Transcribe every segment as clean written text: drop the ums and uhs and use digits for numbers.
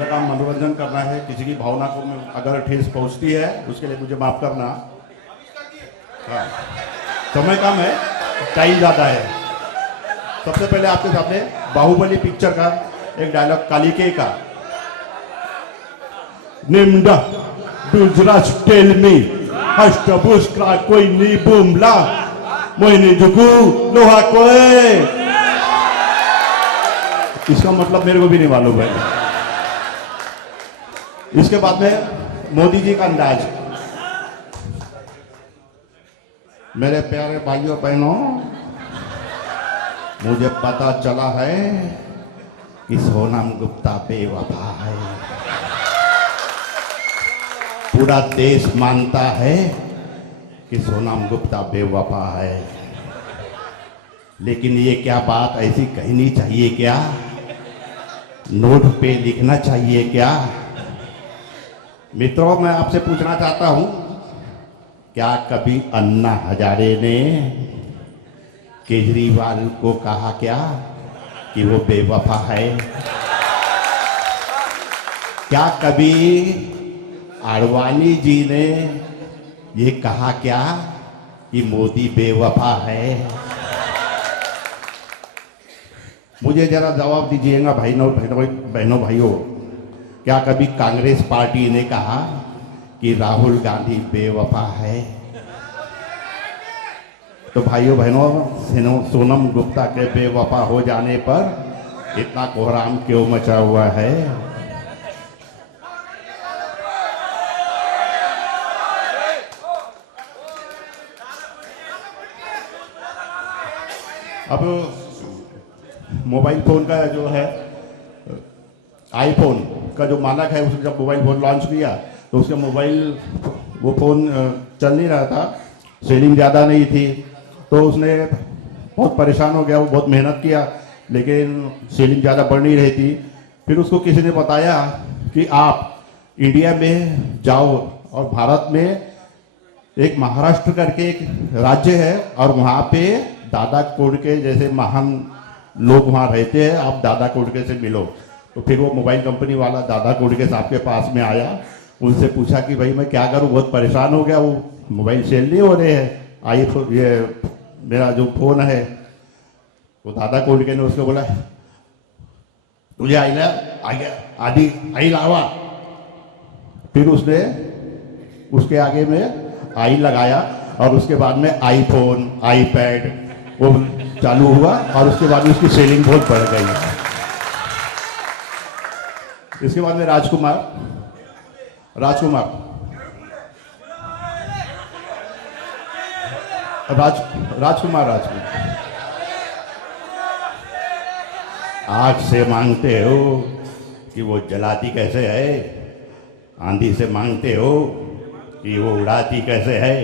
मेरा काम मनोरंजन करना है। किसी की भावना को अगर ठेस पहुंचती है उसके लिए मुझे माफ करना। हाँ, समय कम है, टाइम ज़्यादा है। सबसे पहले आपके सामने बाहुबली पिक्चर का एक डायलॉग कालिके का। निम्डा डुजराज टेल मी हष्टपुष्करा कोई नी बुमला मोहिनी जुगू लोहा कोई। इसका मतलब मेरे को भी नहीं मालूम है। इसके बाद में मोदी जी का अंदाज। मेरे प्यारे भाइयों बहनों, मुझे पता चला है कि सोनम गुप्ता बेवफा है। पूरा देश मानता है कि सोनम गुप्ता बेवफा है। लेकिन ये क्या बात ऐसी कहनी चाहिए क्या? नोट पे लिखना चाहिए क्या? मित्रों, मैं आपसे पूछना चाहता हूं, क्या कभी अन्ना हजारे ने केजरीवाल को कहा क्या कि वो बेवफा है? क्या कभी आडवाणी जी ने ये कहा क्या कि मोदी बेवफा है? मुझे जरा जवाब दीजिएगा बहनों भाइयों, क्या कभी कांग्रेस पार्टी ने कहा कि राहुल गांधी बेवफा है? तो भाइयों बहनों, सोनम गुप्ता के बेवफा हो जाने पर इतना कोहराम क्यों मचा हुआ है? अब मोबाइल फोन का जो है, आईफोन का जो मानक है, उसने जब मोबाइल फोन लॉन्च किया तो उसके वो फोन चल नहीं रहा था, सेलिंग ज़्यादा नहीं थी। तो उसने बहुत परेशान हो गया, वो बहुत मेहनत किया, लेकिन सेलिंग ज़्यादा बढ़ नहीं रही थी। फिर उसको किसी ने बताया कि आप इंडिया में जाओ और भारत में एक महाराष्ट्र करके एक राज्य है और वहाँ पे दादा कोडके जैसे महान लोग वहाँ रहते हैं, आप दादा कोडके से मिलो। तो फिर वो मोबाइल कंपनी वाला दादा कोडके साहब के पास में आया, उनसे पूछा कि भाई मैं क्या करूँ, बहुत परेशान हो गया, वो मोबाइल सेल नहीं हो रहे हैं, ये मेरा जो फ़ोन है। वो दादा कोडके ने उसको बोला, तुझे आई लावा। फिर उसने उसके आगे में आई लगाया और उसके बाद में आईफोन, आईपैड वो चालू हुआ और उसके बाद में उसकी सेलिंग बहुत बढ़ गई। इसके बाद में राजकुमार आग से मांगते हो कि वो जलाती कैसे है, आंधी से मांगते हो कि वो उड़ाती कैसे है,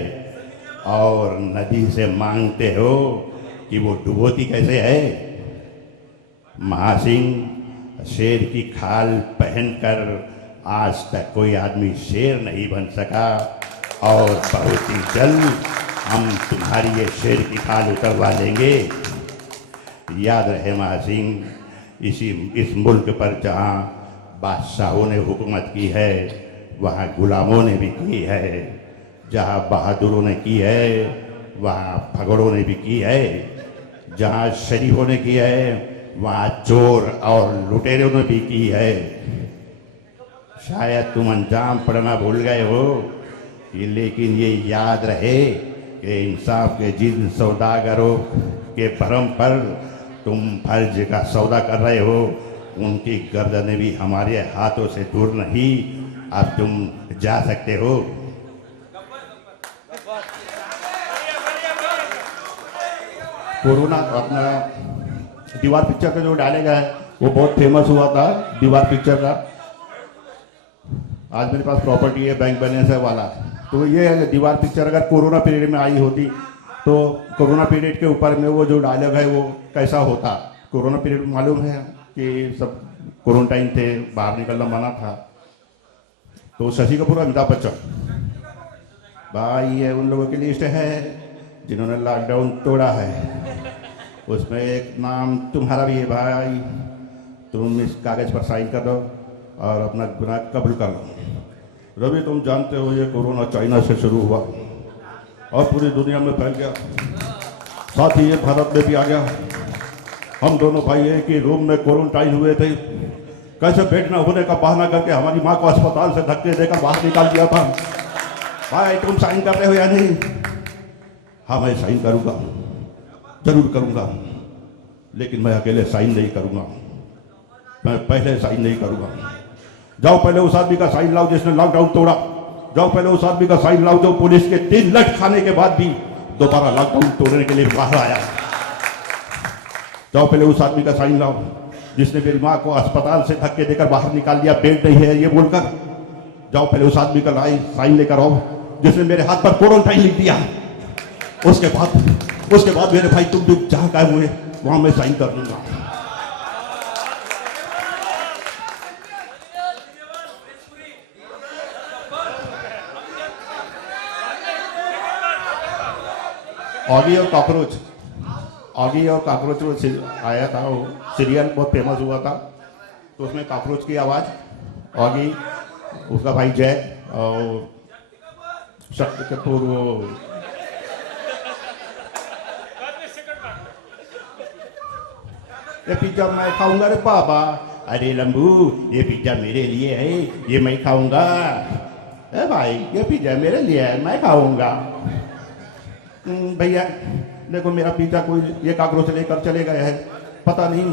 और नदी से मांगते हो कि वो डुबोती कैसे है। महासिंह, शेर की खाल पहनकर आज तक कोई आदमी शेर नहीं बन सका, और बहुत ही जल्द हम तुम्हारी ये शेर की खाल उतरवा लेंगे। याद रहे महासिंह, इस मुल्क पर जहाँ बादशाहों ने हुकूमत की है, वहाँ गुलामों ने भी की है। जहाँ बहादुरों ने की है, वहाँ फगड़ों ने भी की है। जहाँ शरीफों ने की है, वहाँ चोर और लुटेरों ने भी की है। शायद तुम अंजाम पढ़ना भूल गए हो, लेकिन ये याद रहे कि इंसाफ के जिन सौदागरों के भरम पर तुम फर्ज का सौदा कर रहे हो, उनकी गर्दनें भी हमारे हाथों से दूर नहीं। अब तुम जा सकते हो। कोरोना अपना दीवार पिक्चर का जो डायलॉग है वो बहुत फेमस हुआ था, दीवार पिक्चर का। आज मेरे पास प्रॉपर्टी है बैंक बैलेंस है वाला। तो ये दीवार पिक्चर अगर कोरोना पीरियड में आई होती तो कोरोना पीरियड के ऊपर में वो जो डायलॉग है वो कैसा होता। कोरोना पीरियड मालूम है कि सब क्वारंटाइन थे, बाहर निकलना मना था। तो शशि कपूर, अमिताभ बच्चन, भाई ये उन लोगों की लिस्ट है जिन्होंने लॉकडाउन तोड़ा है। उसमें एक नाम तुम्हारा भी है भाई, तुम इस कागज़ पर साइन कर दो। और अपना गुनाह कबूल कर लो। रवि, तुम जानते हो ये कोरोना चाइना से शुरू हुआ और पूरी दुनिया में फैल गया, साथ ही ये भारत में भी आ गया। हम दोनों भाई एक ही रूम में क्वारंटाइन हुए थे, कैसे बेड न होने का बहाना करके हमारी माँ को अस्पताल से धक्के देकर बाहर निकाल दिया था। भाई तुम साइन कर रहे हो या नहीं? हाँ मैं साइन करूँगा, जरूर करूँगा, लेकिन मैं अकेले साइन नहीं करूँगा, मैं पहले साइन नहीं करूँगा। जाओ पहले उस आदमी का साइन लाओ जिसने लॉकडाउन तोड़ा, जाओ पहले उस आदमी का साइन लाओ जो पुलिस के 3 लठ खाने के बाद भी दोबारा लॉकडाउन तोड़ने के लिए बाहर आया। जाओ पहले उस आदमी का साइन लाओ जिसने मेरी माँ को अस्पताल से धक्के देकर बाहर निकाल दिया, बेड नहीं है ये बोलकर। जाओ पहले उस आदमी का साइन लेकर आओ जिसने मेरे हाथ पर क्वारंटाइन लिख दिया। उसके बाद मेरे भाई तुम जो जहाँ गए हुए वहां मैं साइन कर दूंगा। ऑगी और कॉकरोच वो आया था, वो सीरियल बहुत फेमस हुआ था, तो उसमें कॉकरोच की आवाज़ ऑगी, उसका भाई जैक और शक्ति कपूर वो ये पिज्जा मैं खाऊंगा रे पापा। अरे लंबू ये पिज्जा मेरे लिए है, ये मैं खाऊंगा। ए भाई ये पिज्जा मेरे लिए है, मैं खाऊंगा। भैया देखो मेरा पिज्जा कोई ये कॉकरोच लेकर चले गए हैं, पता नहीं